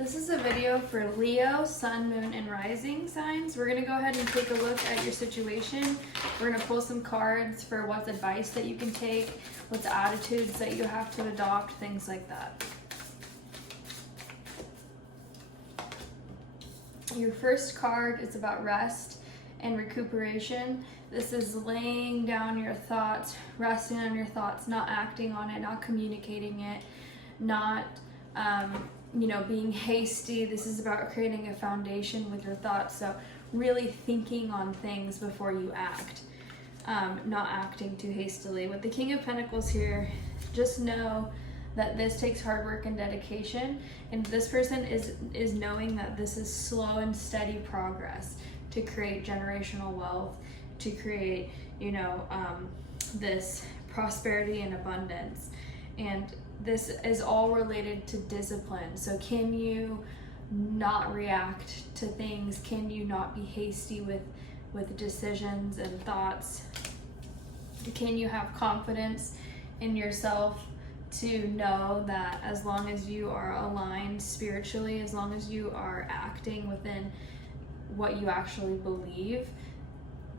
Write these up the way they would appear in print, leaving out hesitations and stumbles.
This is a video for Leo, Sun, Moon, and Rising signs. We're going to go ahead and take a look at your situation. We're going to pull some cards for what's advice that you can take, what's attitudes that you have to adopt, things like that. Your first card is about rest and recuperation. This is laying down your thoughts, resting on your thoughts, not acting on it, not communicating it, not being hasty. This is about creating a foundation with your thoughts. So really thinking on things before you act, not acting too hastily. With the King of Pentacles here, just know that this takes hard work and dedication, and this person is knowing that this is slow and steady progress to create generational wealth, to create this prosperity and abundance. And this is all related to discipline. So can you not react to things? Can you not be hasty with decisions and thoughts? Can you have confidence in yourself to know that as long as you are aligned spiritually, as long as you are acting within what you actually believe,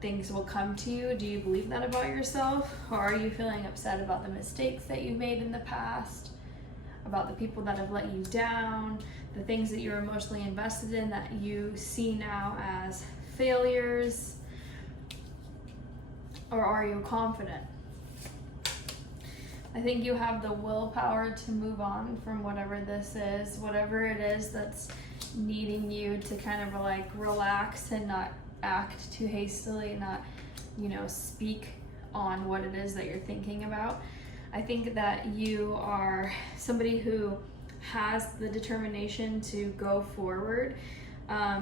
things will come to you? Do you believe that about yourself? Or are you feeling upset about the mistakes that you've made in the past, about the people that have let you down, the things that you're emotionally invested in that you see now as failures? Or are you confident? I think you have the willpower to move on from whatever this is, whatever it is that's needing you to kind of like relax and not act too hastily, not speak on what it is that you're thinking about. I think that you are somebody who has the determination to go forward.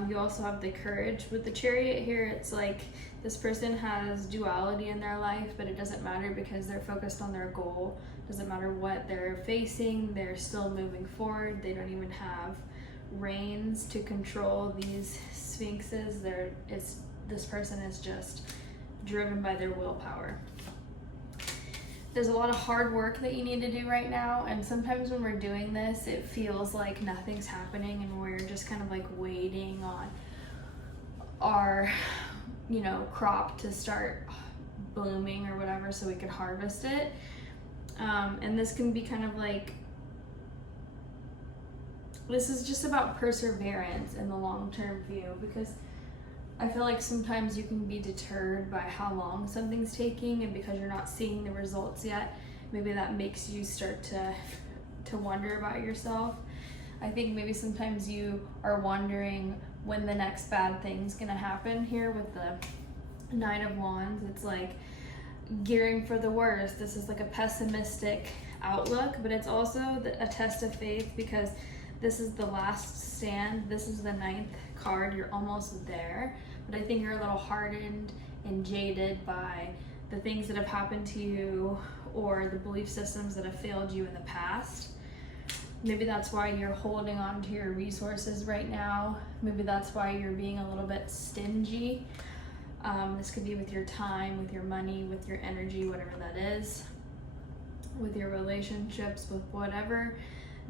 You also have the courage. With the Chariot here, it's like this person has duality in their life, but it doesn't matter because they're focused on their goal. Doesn't matter what they're facing, they're still moving forward. They don't even have reins to control these sphinxes. This person is just driven by their willpower. There's a lot of hard work that you need to do right now, and sometimes when we're doing this, it feels like nothing's happening and we're just kind of like waiting on our crop to start blooming or whatever so we can harvest it. And this can be kind of like, this is just about perseverance in the long-term view, because I feel like sometimes you can be deterred by how long something's taking, and because you're not seeing the results yet, maybe that makes you start to wonder about yourself. I think maybe sometimes you are wondering when the next bad thing's gonna happen. Here with the Nine of Wands, it's like gearing for the worst. This is like a pessimistic outlook, but it's also a test of faith, because this is the last stand. This is the 9th card. You're almost there, but I think you're a little hardened and jaded by the things that have happened to you or the belief systems that have failed you in the past. Maybe that's why you're holding on to your resources right now. Maybe that's why you're being a little bit stingy. This could be with your time, with your money, with your energy, whatever that is, with your relationships, with whatever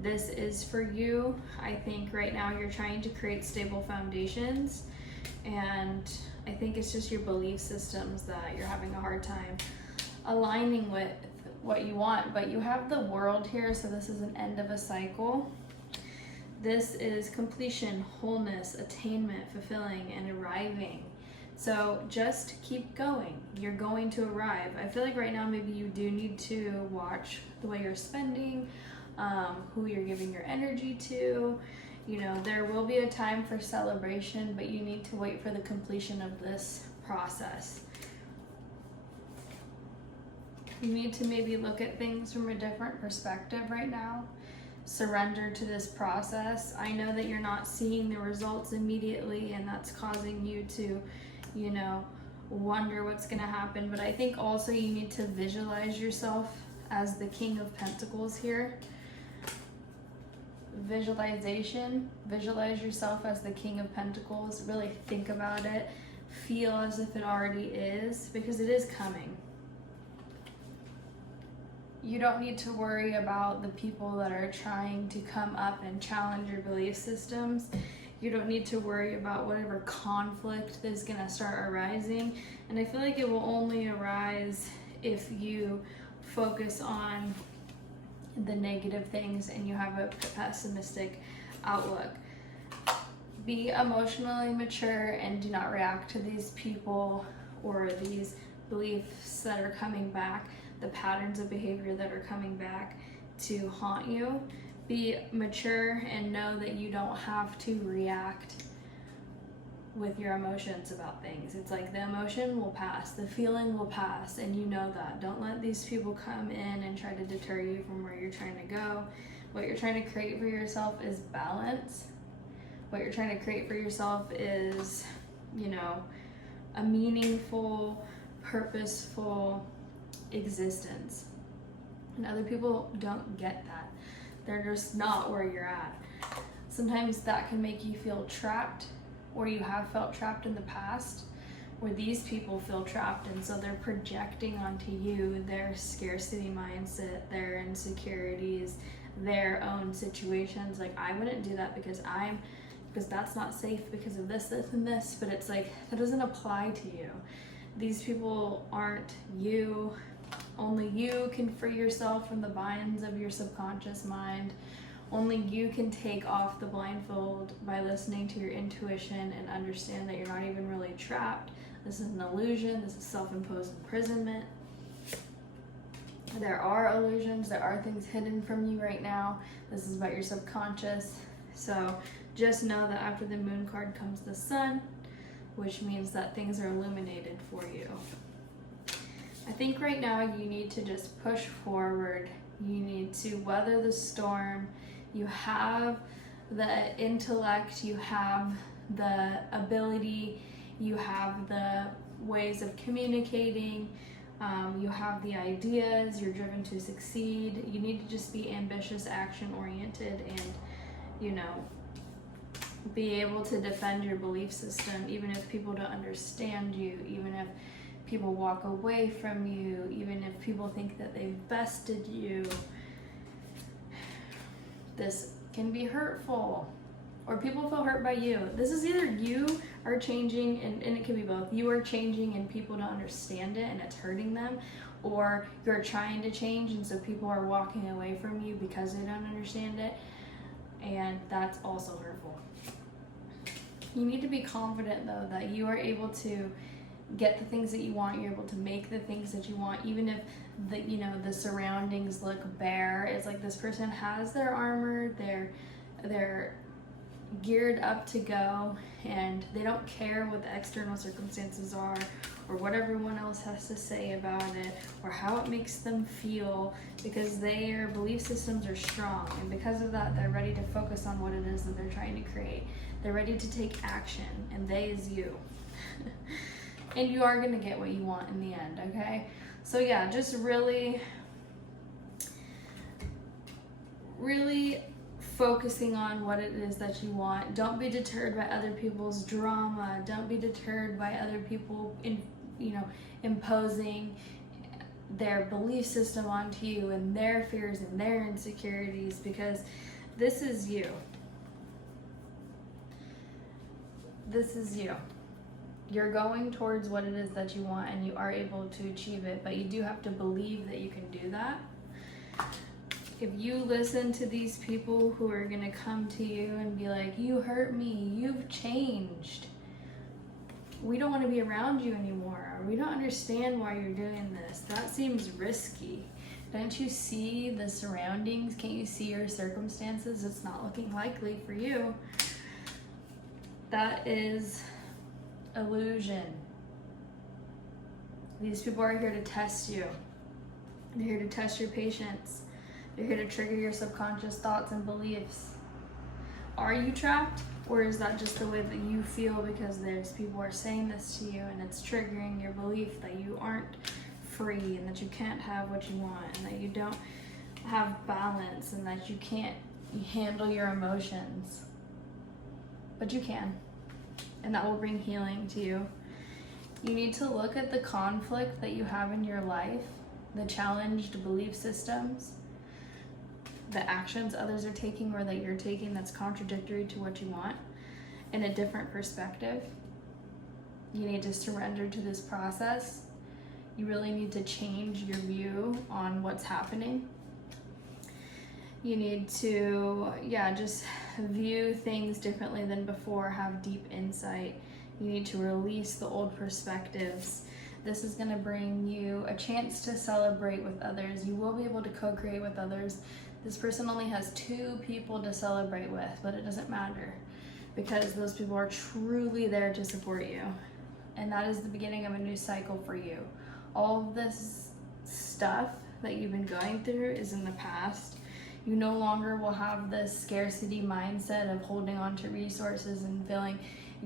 this is for you. I think right now you're trying to create stable foundations, and I think it's just your belief systems that you're having a hard time aligning with what you want. But you have the World here, so this is an end of a cycle. This is completion, wholeness, attainment, fulfilling, and arriving. So just keep going. You're going to arrive. I feel like right now maybe you do need to watch the way you're spending, who you're giving your energy to. There will be a time for celebration, but you need to wait for the completion of this process. You need to maybe look at things from a different perspective right now. Surrender to this process. I know that you're not seeing the results immediately, and that's causing you to wonder what's going to happen. But I think also you need to visualize yourself as the King of Pentacles here. Visualization. Visualize yourself as the King of Pentacles. Really think about it. Feel as if it already is, because it is coming. You don't need to worry about the people that are trying to come up and challenge your belief systems. You don't need to worry about whatever conflict is going to start arising. And I feel like it will only arise if you focus on the negative things and you have a pessimistic outlook. Be emotionally mature and do not react to these people or these beliefs that are coming back, the patterns of behavior that are coming back to haunt you. Be mature and know that you don't have to react with your emotions about things. It's like the emotion will pass, the feeling will pass, and you know that. Don't let these people come in and try to deter you from where you're trying to go. What you're trying to create for yourself is balance. What you're trying to create for yourself is, a meaningful, purposeful existence. And other people don't get that. They're just not where you're at. Sometimes that can make you feel trapped, or you have felt trapped in the past, where these people feel trapped, and so they're projecting onto you their scarcity mindset, their insecurities, their own situations. Like, I wouldn't do that because that's not safe because of this, this, and this, but it's like, that doesn't apply to you. These people aren't you. Only you can free yourself from the binds of your subconscious mind. Only you can take off the blindfold by listening to your intuition and understand that you're not even really trapped. This is an illusion. This is self-imposed imprisonment. There are illusions. There are things hidden from you right now. This is about your subconscious. So just know that after the moon card comes the sun, which means that things are illuminated for you. I think right now you need to just push forward. You need to weather the storm. You have the intellect, you have the ability, you have the ways of communicating, you have the ideas, you're driven to succeed. You need to just be ambitious, action-oriented, and, be able to defend your belief system, even if people don't understand you, even if people walk away from you, even if people think that they've bested you. This can be hurtful, or people feel hurt by you. This is either you are changing, and it can be both. You are changing and people don't understand it and it's hurting them, or you're trying to change and so people are walking away from you because they don't understand it, and that's also hurtful. You need to be confident, though, that you are able to get the things that you want. You're able to make the things that you want, even if the surroundings look bare. It's like this person has their armor, they're geared up to go, and they don't care what the external circumstances are, or what everyone else has to say about it, or how it makes them feel, because their belief systems are strong, and because of that, they're ready to focus on what it is that they're trying to create. They're ready to take action, and they is you. And you are going to get what you want in the end, okay? So yeah, just really focusing on what it is that you want. Don't be deterred by other people's drama. Don't be deterred by other people imposing their belief system onto you and their fears and their insecurities, because this is you. This is you. You're going towards what it is that you want, and you are able to achieve it, but you do have to believe that you can do that. If you listen to these people who are going to come to you and be like, you hurt me, you've changed, we don't want to be around you anymore, or we don't understand why you're doing this, that seems risky. Don't you see the surroundings? Can't you see your circumstances? It's not looking likely for you. That is illusion. These people are here to test you. They're here to test your patience. They're here to trigger your subconscious thoughts and beliefs. Are you trapped, or is that just the way that you feel because there's people are saying this to you and it's triggering your belief that you aren't free, and that you can't have what you want, and that you don't have balance, and that you can't handle your emotions? But you can, and that will bring healing to you. You need to look at the conflict that you have in your life the challenged belief systems, the actions others are taking or that you're taking that's contradictory to what you want in a different perspective. You need to surrender to this process. You really need to change your view on what's happening. You need to, just view things differently than before, have deep insight. You need to release the old perspectives. This is going to bring you a chance to celebrate with others. You will be able to co-create with others. This person only has 2 people to celebrate with, but it doesn't matter because those people are truly there to support you. And that is the beginning of a new cycle for you. All of this stuff that you've been going through is in the past. You no longer will have this scarcity mindset of holding on to resources and feeling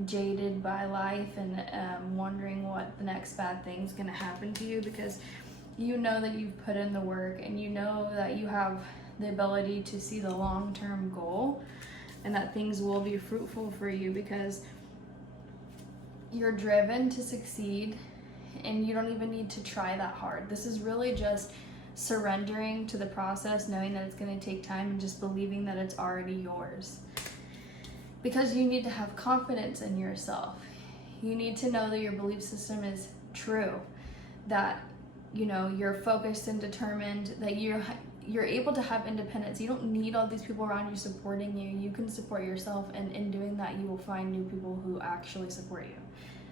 jaded by life and wondering what the next bad thing's going to happen to you, because you know that you've put in the work and you know that you have the ability to see the long-term goal and that things will be fruitful for you because you're driven to succeed and you don't even need to try that hard. This is really just surrendering to the process, knowing that it's going to take time and just believing that it's already yours. Because you need to have confidence in yourself. You need to know that your belief system is true, that you're focused and determined, that you're able to have independence. You don't need all these people around you supporting you. You can support yourself, and in doing that you will find new people who actually support you.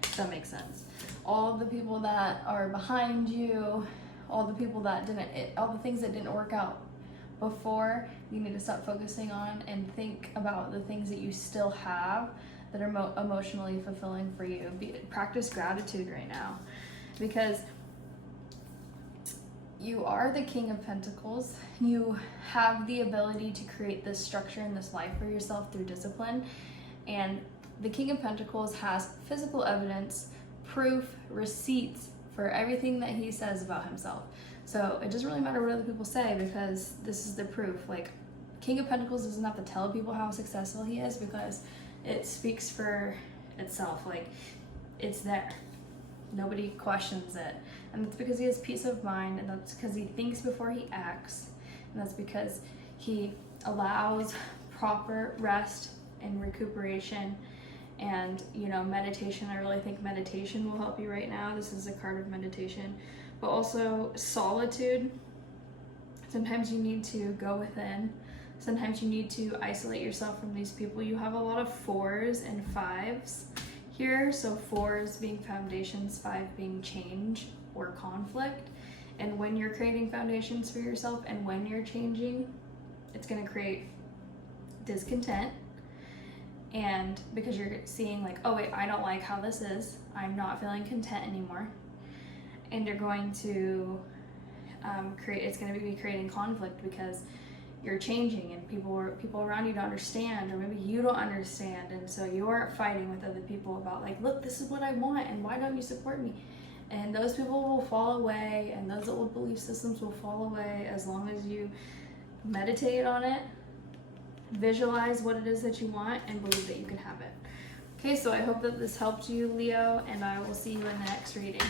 If that makes sense. All of the people that are behind you, all the things that didn't work out before, you need to stop focusing on and think about the things that you still have that are emotionally fulfilling for you. Practice gratitude right now, because you are the King of Pentacles. You have the ability to create this structure in this life for yourself through discipline, and the King of Pentacles has physical evidence, proof, receipts for everything that he says about himself. So it doesn't really matter what other people say, because this is the proof. Like, King of Pentacles doesn't have to tell people how successful he is, because it speaks for itself. Like, it's there. Nobody questions it. And that's because he has peace of mind, and that's because he thinks before he acts, and that's because he allows proper rest and recuperation and meditation. I really think meditation will help you right now. This is a card of meditation. But also solitude. Sometimes you need to go within. Sometimes you need to isolate yourself from these people. You have a lot of 4s and 5s here. So 4s being foundations, 5 being change or conflict. And when you're creating foundations for yourself and when you're changing, it's going to create discontent. And because you're seeing like, oh wait, I don't like how this is. I'm not feeling content anymore. And you're going to it's going to be creating conflict because you're changing and people around you don't understand, or maybe you don't understand, and so you're fighting with other people about like, look, this is what I want and why don't you support me? And those people will fall away, and those old belief systems will fall away as long as you meditate on it, visualize what it is that you want, and believe that you can have it. Okay, so I hope that this helped you, Leo, and I will see you in the next reading.